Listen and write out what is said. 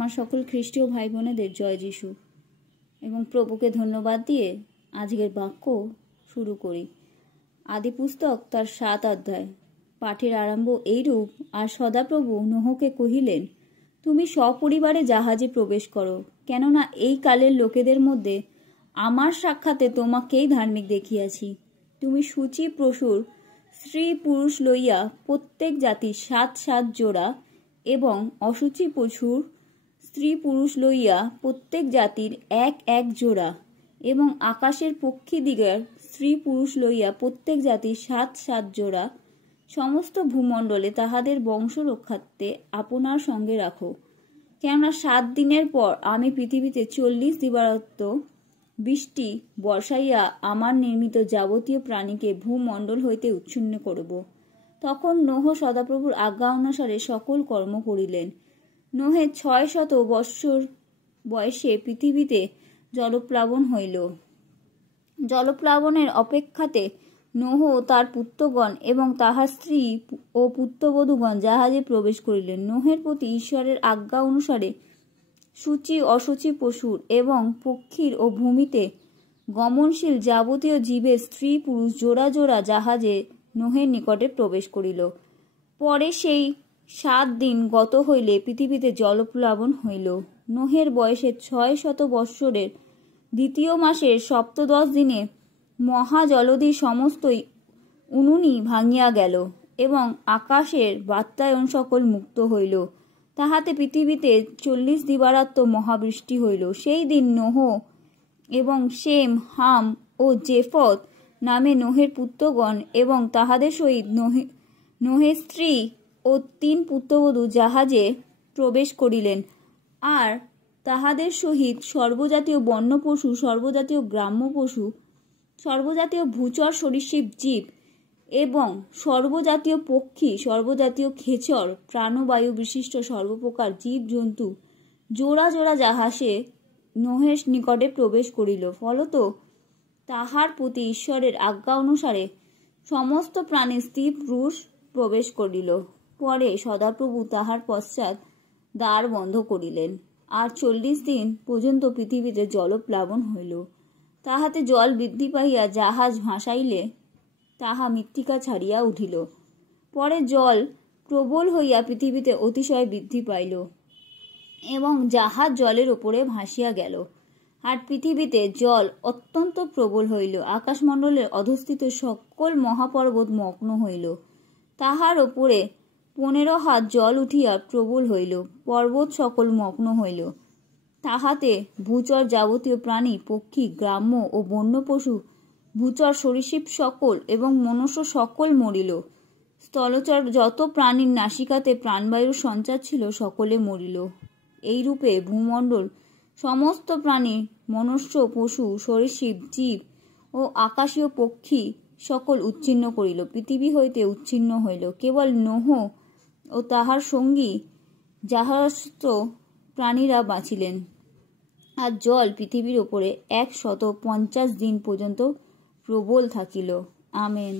আমার সকল খ্রিস্টীয় ভাই বোনেদের জয় যিশু এবং প্রভুকে ধন্যবাদ দিয়ে আজকের বাক্য শুরু করি। আদি পুস্তক তার 7 অধ্যায় পাঠের আরম্ভ এইরূপ। আর সদাপ্রভু নোহকে কহিলেন, তুমি সপরিবারে জাহাজে প্রবেশ করো, কেননা এই কালের লোকেদের মধ্যে আমার সাক্ষাতে তোমাকেই ধার্মিক দেখিয়াছি। তুমি সূচি পশুর স্ত্রী পুরুষ লইয়া প্রত্যেক জাতির 7 জোড়া এবং অসুচি পশুর স্ত্রী পুরুষ লইয়া প্রত্যেক জাতির 1 জোড়া এবং আকাশের পক্ষীদিগের স্ত্রী পুরুষ লইয়া প্রত্যেক জাতির 7 জোড়া সমস্ত ভূমণ্ডলে তাহাদের বংশ রক্ষার্থে আপনার সঙ্গে রাখো। কেননা 7 দিনের পর আমি পৃথিবীতে 40 দিবারাত্র বৃষ্টি বর্ষাইয়া আমার নির্মিত যাবতীয় প্রাণীকে ভূমণ্ডল হইতে উচ্ছন্ন করব। তখন নোহ সদাপ্রভুর আজ্ঞা অনুসারে সকল কর্ম করিলেন। নোহে 600 বৎসর বয়সে পৃথিবীতে জলপ্লাবন হইল। জলপ্লাবনের অপেক্ষাতে নোহ তার পুত্রগণ এবং তাহার স্ত্রী ও পুত্রবধূগণ জাহাজে প্রবেশ করিলেন। নোহের প্রতি ঈশ্বরের আজ্ঞা অনুসারে সূচি অসুচি পশুর এবং পক্ষীর ও ভূমিতে গমনশীল যাবতীয় জীবের স্ত্রী পুরুষ জোড়া জোড়া জাহাজে নোহের নিকটে প্রবেশ করিল। পরে সেই 7 দিন গত হইলে পৃথিবীতে জলপ্লাবন হইল। নোহের বয়সে 600 বৎসরের 2য় মাসের 17 দিনে মহাজলধির সমস্তই উনুনি ভাঙিয়া গেল এবং আকাশের বাতায়ন সকল মুক্ত হইল। তাহাতে পৃথিবীতে 40 দিবারাত্র মহাবৃষ্টি হইল। সেই দিন নোহ এবং শেম, হাম ও জেফত নামে নোহের পুত্রগণ এবং তাহাদের সহিত নোহের স্ত্রী ও 3 পুত্রবধূ জাহাজে প্রবেশ করিলেন। আর তাহাদের সহিত সর্বজাতীয় বন্য পশু, সর্বজাতীয় গ্রাম্য পশু, সর্বজাতীয় ভূচর সরীসৃপ জীব এবং সর্বজাতীয় পক্ষী, সর্বজাতীয় খেচর, প্রাণবায়ু বিশিষ্ট সর্বপ্রকার জীব জন্তু জোড়া জোড়া জাহাজে নোহের নিকটে প্রবেশ করিল। ফলত তাহার প্রতি ঈশ্বরের আজ্ঞা অনুসারে সমস্ত প্রাণী স্ত্রী পুরুষ প্রবেশ করিল। পরে সদাপ্রভু তাহার পশ্চাৎ দ্বার বন্ধ করিলেন। আর 40 দিন পর্যন্ত পৃথিবীতে জলপ্লাবন হইল। তাহাতে জল বৃদ্ধি পাইয়া জাহাজ ভাসাইলে তাহা মৃত্তিকা ছাড়িয়া উঠিল। পরে জল প্রবল হইয়া পৃথিবীতে অতিশয় বৃদ্ধি পাইল এবং জাহাজ জলের উপরে ভাসিয়া গেল। আর পৃথিবীতে জল অত্যন্ত প্রবল হইল। আকাশমণ্ডলের অধস্থিত সকল মহাপর্বত মগ্ন হইল। তাহার উপরে 15 হাত জল উঠিয়া প্রবল হইল। পর্বত সকল মগ্ন হইল। তাহাতে ভূচর যাবতীয় প্রাণী, পক্ষী, গ্রাম্য ও বন্য পশু, ভূচর সরীসৃপ সকল এবং মনুষ্য সকল মরিল। স্থলচর যত প্রাণীর নাসিকাতে প্রাণবায়ুর সঞ্চার ছিল সকলে মরিল। এইরূপে ভূমণ্ডল সমস্ত প্রাণী, মনুষ্য, পশু, সরীসৃপ জীব ও আকাশীয় পক্ষী সকল উচ্ছিন্ন করিল, পৃথিবী হইতে উচ্ছিন্ন হইল। কেবল নোহ ও তাহার সঙ্গী জাহাজস্থ প্রাণীরা বাঁচিলেন। আর জল পৃথিবীর উপরে 150 দিন পর্যন্ত প্রবল থাকিল। আমেন।